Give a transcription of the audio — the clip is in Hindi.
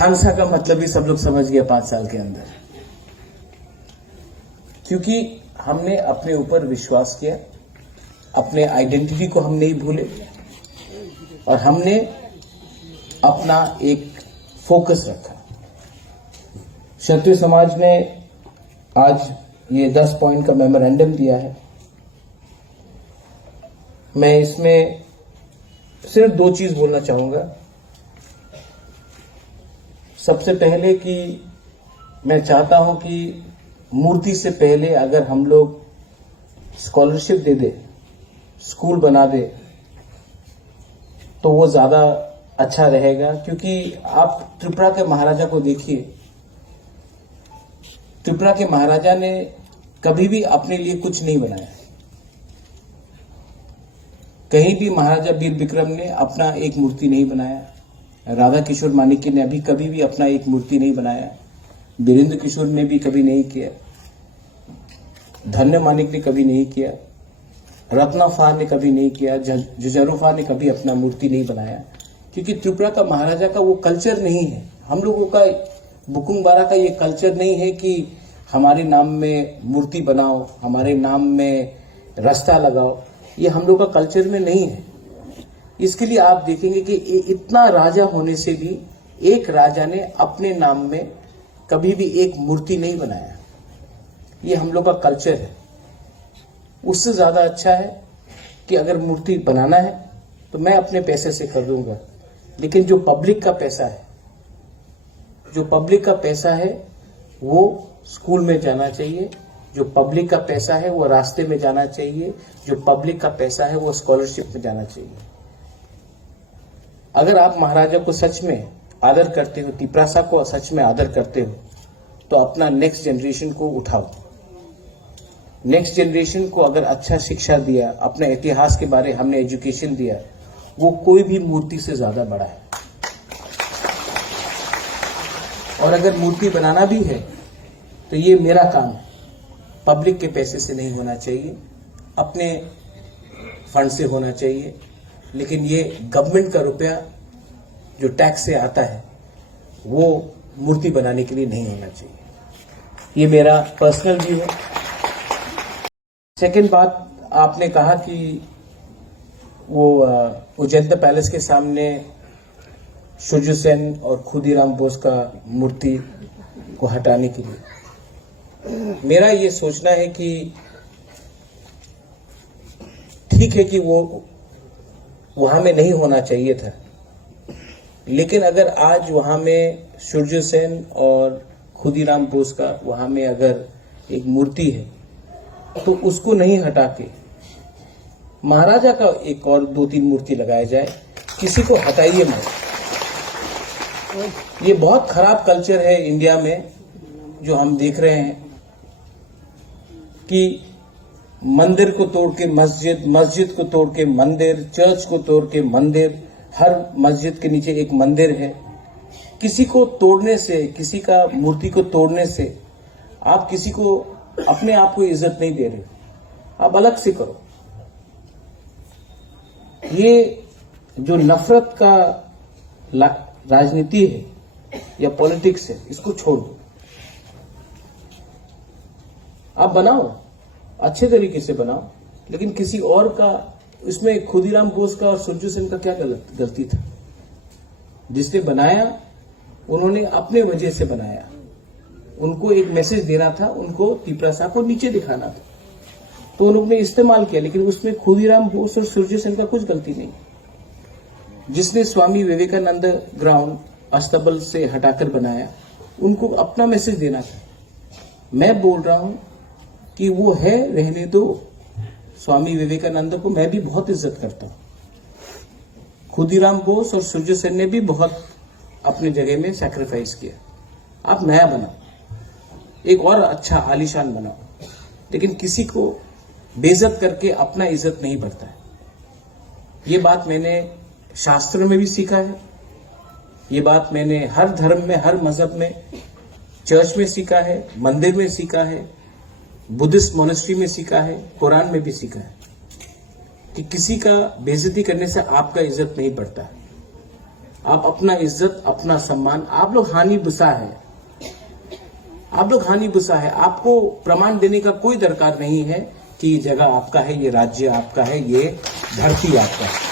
थांगसा का मतलब भी सब लोग समझ गए 5 साल के अंदर, क्योंकि हमने अपने ऊपर विश्वास किया, अपने आइडेंटिटी को हम नहीं भूले और हमने अपना एक फोकस रखा। क्षत्रिय समाज ने आज ये 10 पॉइंट का मेमोरेंडम दिया है। मैं इसमें सिर्फ 2 चीज बोलना चाहूंगा। सबसे पहले कि मैं चाहता हूं कि मूर्ति से पहले अगर हम लोग स्कॉलरशिप दे दे, स्कूल बना दे, तो वो ज्यादा अच्छा रहेगा। क्योंकि आप त्रिपुरा के महाराजा को देखिए, त्रिपुरा के महाराजा ने कभी भी अपने लिए कुछ नहीं बनाया। कहीं भी महाराजा वीर विक्रम ने अपना एक मूर्ति नहीं बनाया, राधा किशोर माणिक्य ने अभी कभी भी अपना एक मूर्ति नहीं बनाया, वीरेंद्र किशोर ने भी कभी नहीं किया, धन्य मानिक ने कभी नहीं किया, रत्नाफा ने कभी नहीं किया, जुजरूफा ने कभी अपना मूर्ति नहीं बनाया। क्योंकि त्रिपुरा का महाराजा का वो कल्चर नहीं है। हम लोगों का बुकुंग बारा का ये कल्चर नहीं है कि हमारे नाम में मूर्ति बनाओ, हमारे नाम में रास्ता लगाओ, ये हम लोग का कल्चर में नहीं है। इसके लिए आप देखेंगे कि इतना राजा होने से भी एक राजा ने अपने नाम में कभी भी एक मूर्ति नहीं बनाया। ये हम लोग का कल्चर है। उससे ज्यादा अच्छा है कि अगर मूर्ति बनाना है तो मैं अपने पैसे से कर दूंगा, लेकिन जो पब्लिक का पैसा है, जो पब्लिक का पैसा है वो स्कूल में जाना चाहिए, जो पब्लिक का पैसा है वो रास्ते में जाना चाहिए, जो पब्लिक का पैसा है वो स्कॉलरशिप में जाना चाहिए। अगर आप महाराजा को सच में आदर करते हो, तिपरासा को सच में आदर करते हो, तो अपना नेक्स्ट जनरेशन को उठाओ। नेक्स्ट जनरेशन को अगर अच्छा शिक्षा दिया, अपने इतिहास के बारे हमने एजुकेशन दिया, वो कोई भी मूर्ति से ज्यादा बड़ा है। और अगर मूर्ति बनाना भी है तो ये मेरा काम है, पब्लिक के पैसे से नहीं होना चाहिए, अपने फंड से होना चाहिए। लेकिन ये गवर्नमेंट का रुपया जो टैक्स से आता है वो मूर्ति बनाने के लिए नहीं होना चाहिए। ये मेरा पर्सनल व्यू है। सेकेंड बात, आपने कहा कि वो उजैन पैलेस के सामने सुरजू सेन और खुदीराम बोस का मूर्ति को हटाने के लिए मेरा ये सोचना है कि ठीक है कि वो वहां में नहीं होना चाहिए था, लेकिन अगर आज वहां में सुरजू सेन और खुदीराम बोस का वहां में अगर एक मूर्ति है तो उसको नहीं हटा के महाराजा का एक और 2-3 मूर्ति लगाया जाए, किसी को हटाइए मत। ये बहुत खराब कल्चर है इंडिया में जो हम देख रहे हैं कि मंदिर को तोड़ के मस्जिद, मस्जिद को तोड़ के मंदिर, चर्च को तोड़ के मंदिर, हर मस्जिद के नीचे एक मंदिर है। किसी को तोड़ने से, किसी का मूर्ति को तोड़ने से आप किसी को अपने आप को इज्जत नहीं दे रहे, आप अलग से करो। ये जो नफरत का राजनीति है या पॉलिटिक्स है, इसको छोड़ दो। आप बनाओ, अच्छे तरीके से बनाओ, लेकिन किसी और का, इसमें खुदीराम बोस का और सुरजू सेन का क्या गलती था? जिसने बनाया उन्होंने अपने वजह से बनाया, उनको एक मैसेज देना था, उनको तिपरासा को नीचे दिखाना था, तो उन्होंने इस्तेमाल किया। लेकिन उसमें खुदीराम बोस और सुरजू सेन का कुछ गलती नहीं। जिसने स्वामी विवेकानंद ग्राउंड अस्तबल से हटाकर बनाया, उनको अपना मैसेज देना था। मैं बोल रहा हूं कि वो है, रहने दो। स्वामी विवेकानंद को मैं भी बहुत इज्जत करता हूं। खुदीराम बोस और सुरजू सेन ने भी बहुत अपने जगह में सैक्रिफाइस किया। आप नया बनाओ, एक और अच्छा आलीशान बनाओ, लेकिन किसी को बेइज्जत करके अपना इज्जत नहीं बढ़ता है। ये बात मैंने शास्त्रों में भी सीखा है, ये बात मैंने हर धर्म में, हर मजहब में, चर्च में सीखा है, मंदिर में सीखा है, बुद्धिस्ट मोनेस्ट्री में सीखा है, कुरान में भी सीखा है कि किसी का बेइज्जती करने से आपका इज्जत नहीं बढ़ता है। आप अपना इज्जत, अपना सम्मान, आप लोग हानि बुसा है, आप लोग हानि बुसा है। आपको प्रमाण देने का कोई दरकार नहीं है कि ये जगह आपका है, ये राज्य आपका है, ये धरती आपका है।